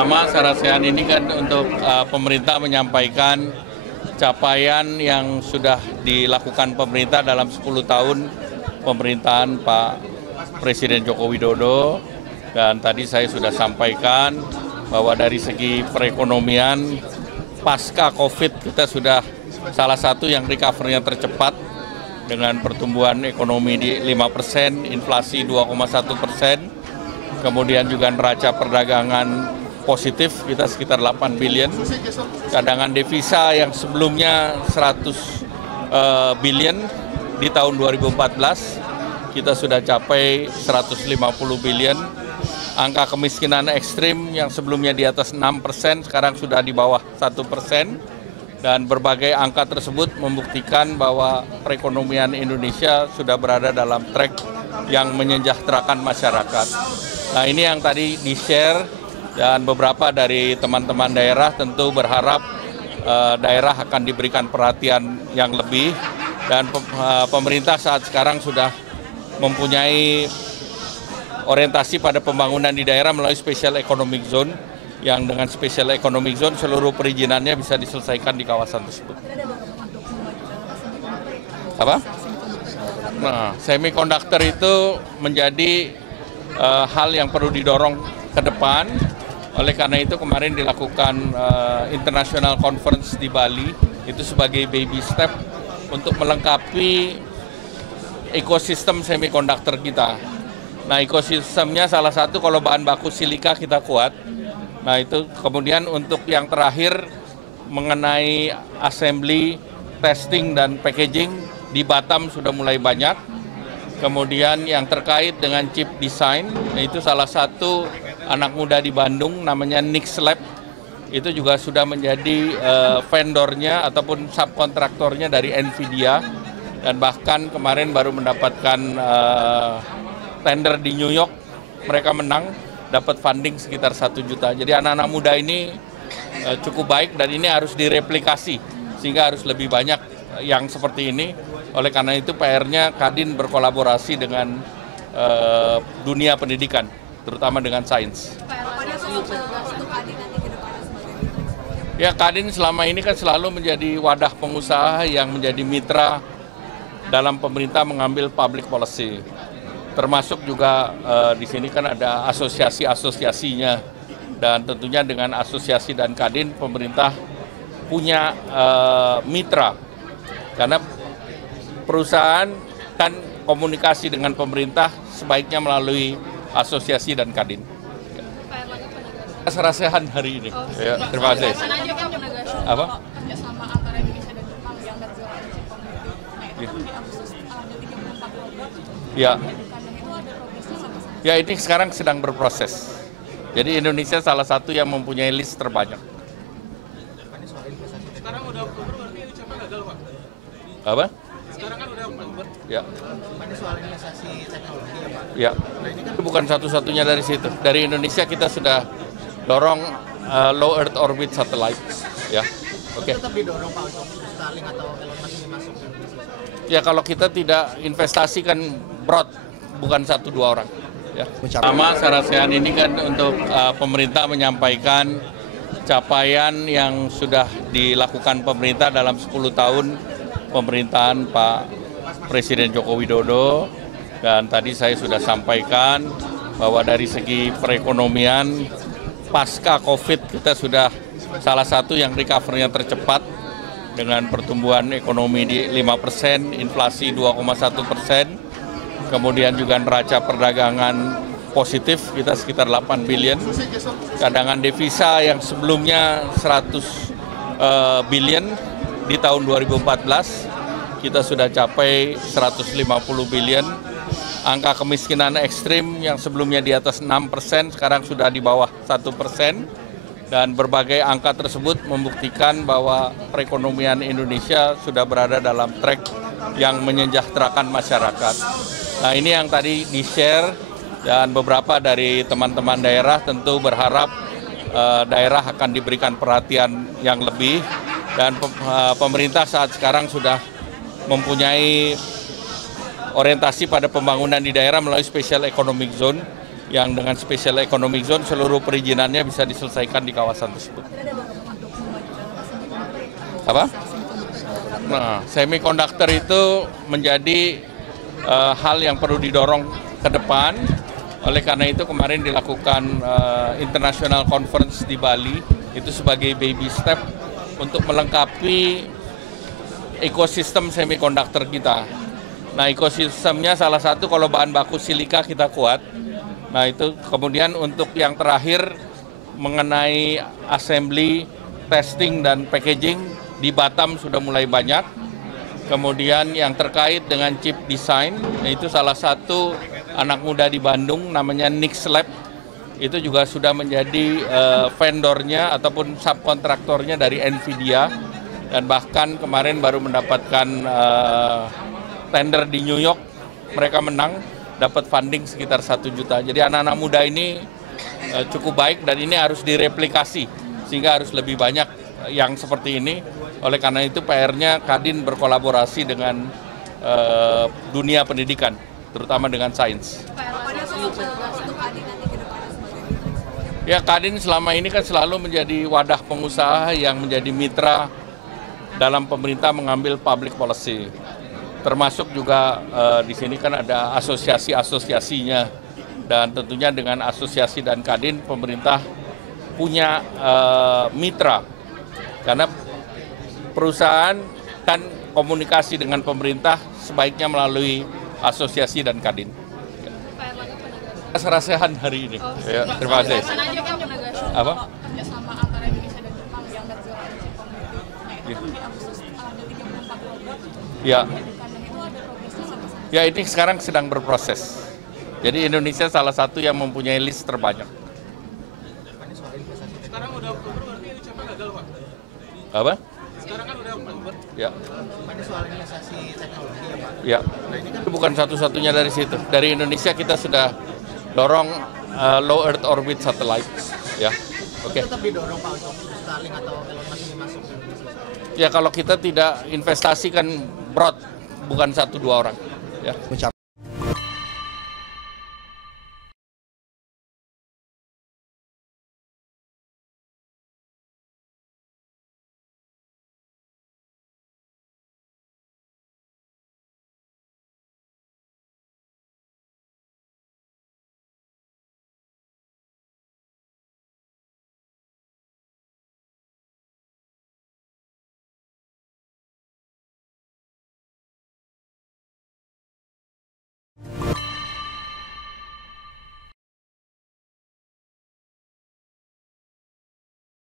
Pertama, Sarasehan ini kan untuk pemerintah menyampaikan capaian yang sudah dilakukan pemerintah dalam 10 tahun pemerintahan Pak Presiden Joko Widodo. Dan tadi saya sudah sampaikan bahwa dari segi perekonomian pasca COVID kita sudah salah satu yang recovery-nya tercepat dengan pertumbuhan ekonomi di 5%, inflasi 2,1%, kemudian juga neraca perdagangan positif kita sekitar 8 billion, cadangan devisa yang sebelumnya 100 billion di tahun 2014 kita sudah capai 150 billion, angka kemiskinan ekstrim yang sebelumnya di atas 6% sekarang sudah di bawah 1%, dan berbagai angka tersebut membuktikan bahwa perekonomian Indonesia sudah berada dalam track yang menyejahterakan masyarakat. Nah, ini yang tadi di-share. Dan beberapa dari teman-teman daerah tentu berharap daerah akan diberikan perhatian yang lebih, dan pemerintah saat sekarang sudah mempunyai orientasi pada pembangunan di daerah melalui Special Economic Zone, yang dengan Special Economic Zone seluruh perizinannya bisa diselesaikan di kawasan tersebut. Apa? Nah, semikonduktor itu menjadi hal yang perlu didorong ke depan. Oleh karena itu kemarin dilakukan international conference di Bali, itu sebagai baby step untuk melengkapi ekosistem semikonduktor kita. Nah, ekosistemnya salah satu kalau bahan baku silika kita kuat. Nah, itu kemudian untuk yang terakhir mengenai assembly, testing, dan packaging di Batam sudah mulai banyak. Kemudian yang terkait dengan chip design, itu salah satu anak muda di Bandung namanya Nix Lab, itu juga sudah menjadi vendornya ataupun subkontraktornya dari Nvidia, dan bahkan kemarin baru mendapatkan tender di New York, mereka menang, dapat funding sekitar 1 juta. Jadi anak-anak muda ini cukup baik, dan ini harus direplikasi sehingga harus lebih banyak yang seperti ini. Oleh karena itu PR-nya Kadin berkolaborasi dengan dunia pendidikan, terutama dengan sains. Ya, Kadin selama ini kan selalu menjadi wadah pengusaha yang menjadi mitra dalam pemerintah mengambil public policy. Termasuk juga di sini kan ada asosiasi-asosiasinya, dan tentunya dengan asosiasi dan Kadin pemerintah punya mitra, karena perusahaan kan komunikasi dengan pemerintah sebaiknya melalui asosiasi dan Kadin. Sarasehan hari ini. Ya, terima kasih. Apa? Ya. Ya, ini sekarang sedang berproses. Jadi Indonesia salah satu yang mempunyai list terbanyak. Sekarang udah Oktober berarti UCP gagal, Pak? Apa? Sekarang kan udah Oktober. Ya. Ini soal investasi teknologi ya, Pak? Ya. Itu bukan satu-satunya dari situ. Dari Indonesia kita sudah dorong low Earth orbit satellite. Ya. Oke. Tetap didorong, Pak, untuk Starlink atau Elon Musk ini masuk ke Indonesia? Ya, kalau kita tidak investasi kan broad, bukan 1-2 orang. Ya. Pertama, Sarasehan ini kan untuk pemerintah menyampaikan capaian yang sudah dilakukan pemerintah dalam 10 tahun pemerintahan Pak Presiden Joko Widodo. Dan tadi saya sudah sampaikan bahwa dari segi perekonomian pasca COVID kita sudah salah satu yang recovery-nya tercepat dengan pertumbuhan ekonomi di 5%, inflasi 2,1%, kemudian juga neraca perdagangan positif kita sekitar 8 billion, cadangan devisa yang sebelumnya 100 billion di tahun 2014 kita sudah capai 150 billion, angka kemiskinan ekstrim yang sebelumnya di atas 6% sekarang sudah di bawah 1%, dan berbagai angka tersebut membuktikan bahwa perekonomian Indonesia sudah berada dalam track yang menyejahterakan masyarakat. Nah, ini yang tadi di-share, dan beberapa dari teman-teman daerah tentu berharap daerah akan diberikan perhatian yang lebih, dan pemerintah saat sekarang sudah mempunyai orientasi pada pembangunan di daerah melalui Special Economic Zone, yang dengan special economic zone seluruh perizinannya bisa diselesaikan di kawasan tersebut. Apa? Nah, semiconductor itu menjadi hal yang perlu didorong ke depan. Oleh karena itu kemarin dilakukan international conference di Bali itu sebagai baby step untuk melengkapi ekosistem semiconductor kita. Nah, ekosistemnya salah satu kalau bahan baku silika kita kuat. Nah, itu kemudian untuk yang terakhir mengenai assembly, testing dan packaging di Batam sudah mulai banyak. Kemudian yang terkait dengan chip design, itu salah satu anak muda di Bandung namanya Nix Lab, itu juga sudah menjadi vendornya ataupun subkontraktornya dari Nvidia, dan bahkan kemarin baru mendapatkan tender di New York, mereka menang, dapat funding sekitar 1 juta. Jadi anak-anak muda ini cukup baik dan ini harus direplikasi, sehingga harus lebih banyak yang seperti ini. Oleh karena itu PR-nya Kadin berkolaborasi dengan dunia pendidikan, terutama dengan sains. Ya, Kadin selama ini kan selalu menjadi wadah pengusaha yang menjadi mitra dalam pemerintah mengambil public policy. Termasuk juga di sini kan ada asosiasi-asosiasinya, dan tentunya dengan asosiasi dan Kadin pemerintah punya mitra, karena perusahaan kan komunikasi dengan pemerintah sebaiknya melalui asosiasi dan Kadin. Serasehan hari ini. Ya, terima kasih. Apa? Kerjasama antara Indonesia dan Jepang yang net zero emission community. Nah, itu di Agustus ada 34 program. Ya. Itu ada progresnya sampai sana. Ya, ini sekarang sedang berproses. Jadi Indonesia salah satu yang mempunyai list terbanyak. Sekarang udah Oktober berarti ini coba gagal, Pak. Apa? Sekarang kan udah Oktober. Ya. Ini soal investasi teknologi ya Pak. Ya. Itu bukan satu-satunya dari situ. Dari Indonesia kita sudah dorong low Earth orbit satellite. Ya. Oke. Tetap didorong Pak untuk Starlink atau Elon Musk ini masuk ke Indonesia. Ya, kalau kita tidak investasi kan broad, bukan 1-2 orang. Ya.